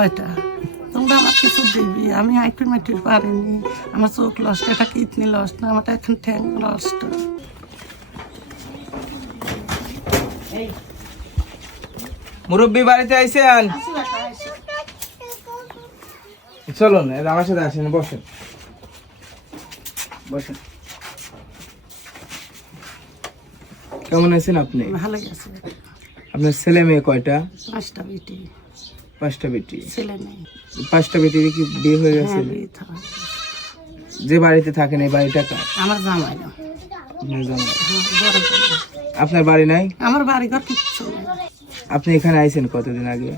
ওইটা তোমরা আমার কিছু দিবি আমি আইপির মাইটির পারিনি। আমার চোখ লস্ট এটা কিডনি লস্ট না আমার এখন ঠ্যাং লস্ট মুরব্বী বাড়িতে আইসেন চলুন আমার সাথে আসেন বসেন। বসেন। কেমন আছেন আপনি? ভালো গেছে আপনার ছেলে মেয়ে কয়টা? পাঁচটা বেটি। পাঁচটা বেটি। ছেলে নেই। পাঁচটা বেটির কি বিয়ে হয়ে গেছে? হ্যাঁ, বিয়ে থা- যে বাড়িতে থাকেন এই বাড়িটা কার? আমার জামাই না। আপনার জামাই। হ্যাঁ, বড় জামাই। আপনার বাড়ি নাই? আমার বাড়ি ঘর কিচ্ছু আপনি এখানে আইছেন কতদিন আগে?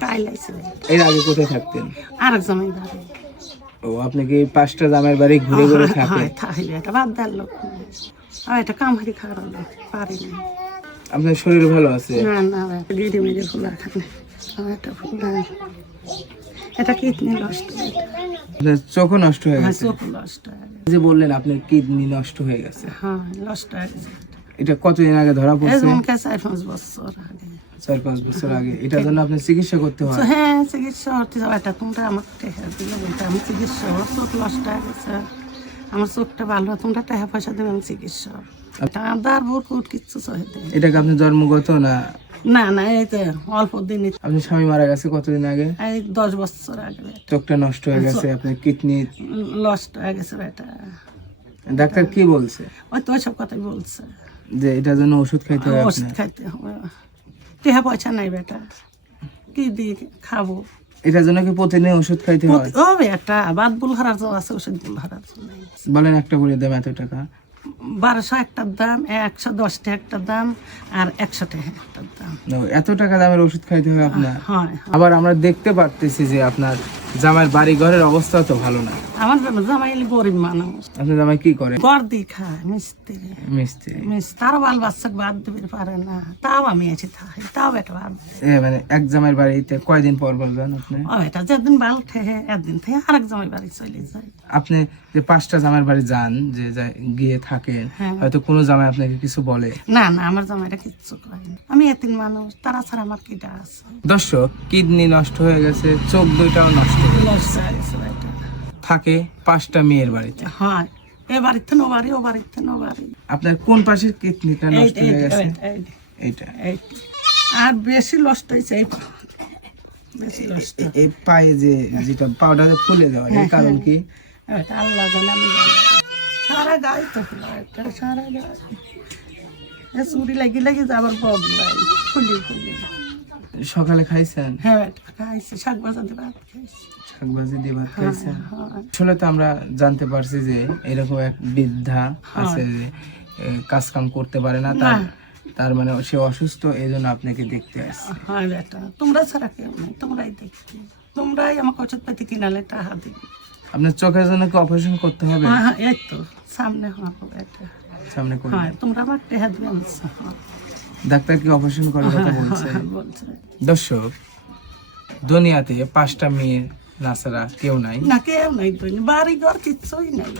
এর আগে কোথায় থাকতেন? আরেক জামাই বাড়ি। ও আপনি কি পাঁচটা জামের বাড়ি ঘুরে ঘুরে থাকেন? হয় তাহলে এটা বাদ দেওয়ার লোক আর এটা কামারি খাওয়ার লোক পারিনি আপনার শরীর ভালো আছে? না না গিরি মেরে ফুলা খানে এটা কিডনি নষ্ট। চোখও নষ্ট হয়ে হ্যাঁ গেছে। চোখ নষ্ট হয়ে গেছে। যে বললেন আপনার কিডনি নষ্ট হয়ে গেছে। হ্যাঁ নষ্ট হয়ে গেছে। এটা কতদিন আগে ধরা পড়ছে? চার পাঁচ বছর আগে। চার পাঁচ বছর আগে। এটার জন্য আপনার চিকিৎসা করতে হয়? হ্যাঁ চিকিৎসা এটা তোমরা টাকা দিলে বলতে আমি চিকিৎসা চোখ নষ্ট হয়ে গেছে। আমার চোখটা ভালো হয়, তোমরা টাকা পয়সা দেবে আমি চিকিৎসা বুকুট কিচ্ছু এটাকে আপনি জন্মগত না না না এই যে অল্প আপনার স্বামী মারা গেছে কতদিন আগে? এই দশ বছর আগে। চোখটা নষ্ট হয়ে গেছে আপনার কিডনি লস্ট হয়ে গেছে বেটা। ডাক্তার কি বলছে? ওই তো ওইসব কথাই বলছে। যে এটার জন্য ওষুধ খাইতে হবে ওষুধ খাইতে হবে। টেহা পয়সা নাই বেটা। কি দিয়ে খাব? এটার জন্য কি প্রতিদিন ওষুধ খাইতে হয়? ও বেটা বাদ বুল হারার জন্য আছে ওষুধ বুল হারার বলেন একটা করে দাম এত টাকা। বারোশো একটার দাম একশো দশটা একটার দাম আর একশো টাকা একটার দাম এত টাকা দামের ওষুধ খাইতে হবে আপনার? হয়। আবার আমরা দেখতে পারতেছি যে আপনার জামাইয়ের বাড়ি ঘরের অবস্থা তো ভালো না। আমার জামাই গরিব মানুষ। আপনার জামাই কি করে? দিয়ে খায় মিস্ত্রি। মিস্ত্রি। তারও বাল বাচ্চাকে বাদ দিতে পারে না। তাও আমি এসে থাকি তাও এটা বাদ এ মানে এক জামাইয়ের বাড়িতে কয়দিন পর পর যান আপনি? ও এটা যেদিন বাল ঠেহে একদিন থেকে আরেক জামাই বাড়ি চলে যায়। আপনি যে পাঁচটা জামাইয়ের বাড়ি যান যে গিয়ে থাকেন হ্যাঁ। হয়তো কোনো জামাই আপনাকে কিছু বলে? না না আমার জামাইটা কিচ্ছু করে। আমি এতিন মানুষ তারা ছাড়া আমার কিটা আছে দর্শক কিডনি নষ্ট হয়ে গেছে চোখ দুইটাও নষ্ট। হয়ে হয়ে থাকে পাঁচটা মেয়ের বাড়িতে। হয়। এ বাড়িতে নো বাড়ি ও বাড়িতে নো বাড়ি। আপনার কোন পাশের কিডনিটা নষ্ট হয়ে গেছে? এইটা। আর বেশি লস্ট হয়েছে এই বেশি লস্ট এই পায়ে যে যেটা পাউডারে ফুলে যাওয়া হ্যাঁ, এই কারণ কি? আল্লাহ জানে আমি সারা গায়ে তো সারা গায়ে। এ চুরি লাগি লাগি যাবার বদলাই ফুলি ফুলি। সকালে খাইছেন? হ্যাঁ খাইছি শাক ভাত খাইছি। শাকভাজি দিয়ে ভাত খাইছেন? হ্যাঁ। আসলে তো আমরা জানতে পারছি যে এরকম এক বৃদ্ধা আছে যে কাজ কাম করতে পারে না তার তার মানে সে অসুস্থ এই জন্য আপনাকে দেখতে আসছে। হয় বেটা। তোমরা ছাড়া কেউ নেই তোমরাই দেখছি তোমরাই আমাকে ওষুধ পাতি কিনালে টাকা দিবে। আপনার চোখের জন্য কি অপারেশন করতে হবে? হ্যাঁ হ্যাঁ এই তো সামনে হওয়ার সামনে করবে। হ্যাঁ তোমরা আমার টাকা দিবে হ্যাঁ। ডাক্তার কি অপারেশন করার কথা বলছে? হ্যাঁ, দর্শক দুনিয়াতে পাঁচটা মেয়ের নাসারা কেউ নাই। না কেউ নাই বাড়ি ঘর কিচ্ছুই নাই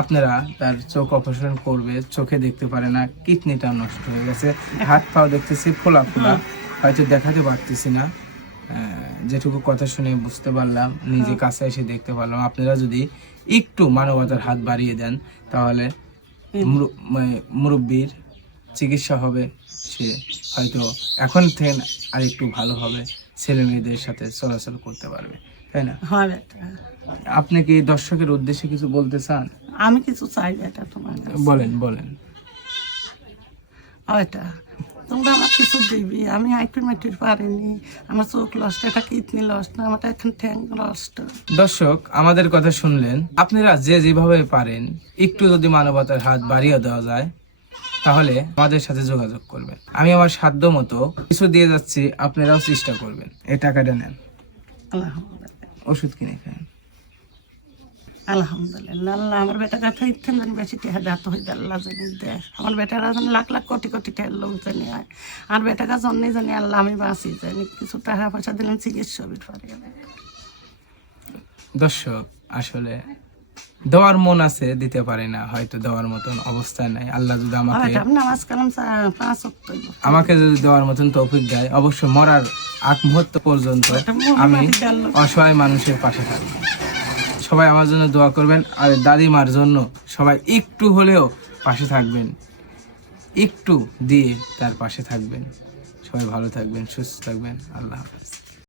আপনারা তার চোখ অপারেশন করবে চোখে দেখতে পারে না কিডনিটা নষ্ট হয়ে গেছে হাত পাও দেখতেছি ফোলা ফোলা। হয়তো দেখাতে পারতেছি না। যেটুকু কথা শুনে বুঝতে পারলাম নিজে কাছে এসে দেখতে পারলাম। আপনারা যদি একটু মানবতার হাত বাড়িয়ে দেন তাহলে মানে মুরব্বির চিকিৎসা হবে সে হয়তো এখন থেকে আর একটু ভালো হবে ছেলে মেয়েদের সাথে চলাচল করতে পারবে তাই না? হয় আপনি কি দর্শকের উদ্দেশ্যে কিছু বলতে চান? আমি কিছু চাই এটা তোমার। বলেন বলেন। ওইটা তোমরা আমার কিছু দিবি আমি আইপির মাইটির পারিনি আমার চোখ লস্ট এটা কিডনি লস্ট না আমার এখন ঠ্যাং লস্ট দর্শক আমাদের কথা শুনলেন। আপনারা যে যেভাবে পারেন একটু যদি মানবতার হাত বাড়িয়ে দেওয়া যায় তাহলে আমাদের সাথে যোগাযোগ করবেন। আমি আমার সাধ্য মতো কিছু দিয়ে যাচ্ছি আপনারাও চেষ্টা করবেন। এই টাকাটা নেন। ওষুধ কিনে খান। আলহামদুলিল্লাহ আল্লাহ আমার বেটা কথা ইচ্ছে জানি বেশি টেহা দাঁত হয়ে আল্লাহ জানি আমার বেটারা লাখ লাখ কোটি কোটি টেহার লোক জানি হয়। আর বেটাকা জানি আল্লাহ আমি বাঁচি জানি। কিছু টাকা পয়সা দিলাম চিকিৎসা পারি দর্শক আসলে দেওয়ার মন আছে দিতে পারে না হয়তো দেওয়ার মতন অবস্থায় নাই। আল্লাহ যদি আমাকে। আমাকে যদি দেওয়ার মতন তৌফিক দেয় অবশ্যই মরার আগ মুহূর্ত পর্যন্ত আমি অসহায় মানুষের পাশে থাকব। সবাই আমার জন্য দোয়া করবেন আর দাদিমার জন্য সবাই একটু হলেও পাশে থাকবেন। একটু দিয়ে তার পাশে থাকবেন। সবাই ভালো থাকবেন সুস্থ থাকবেন। আল্লাহ হাফেজ।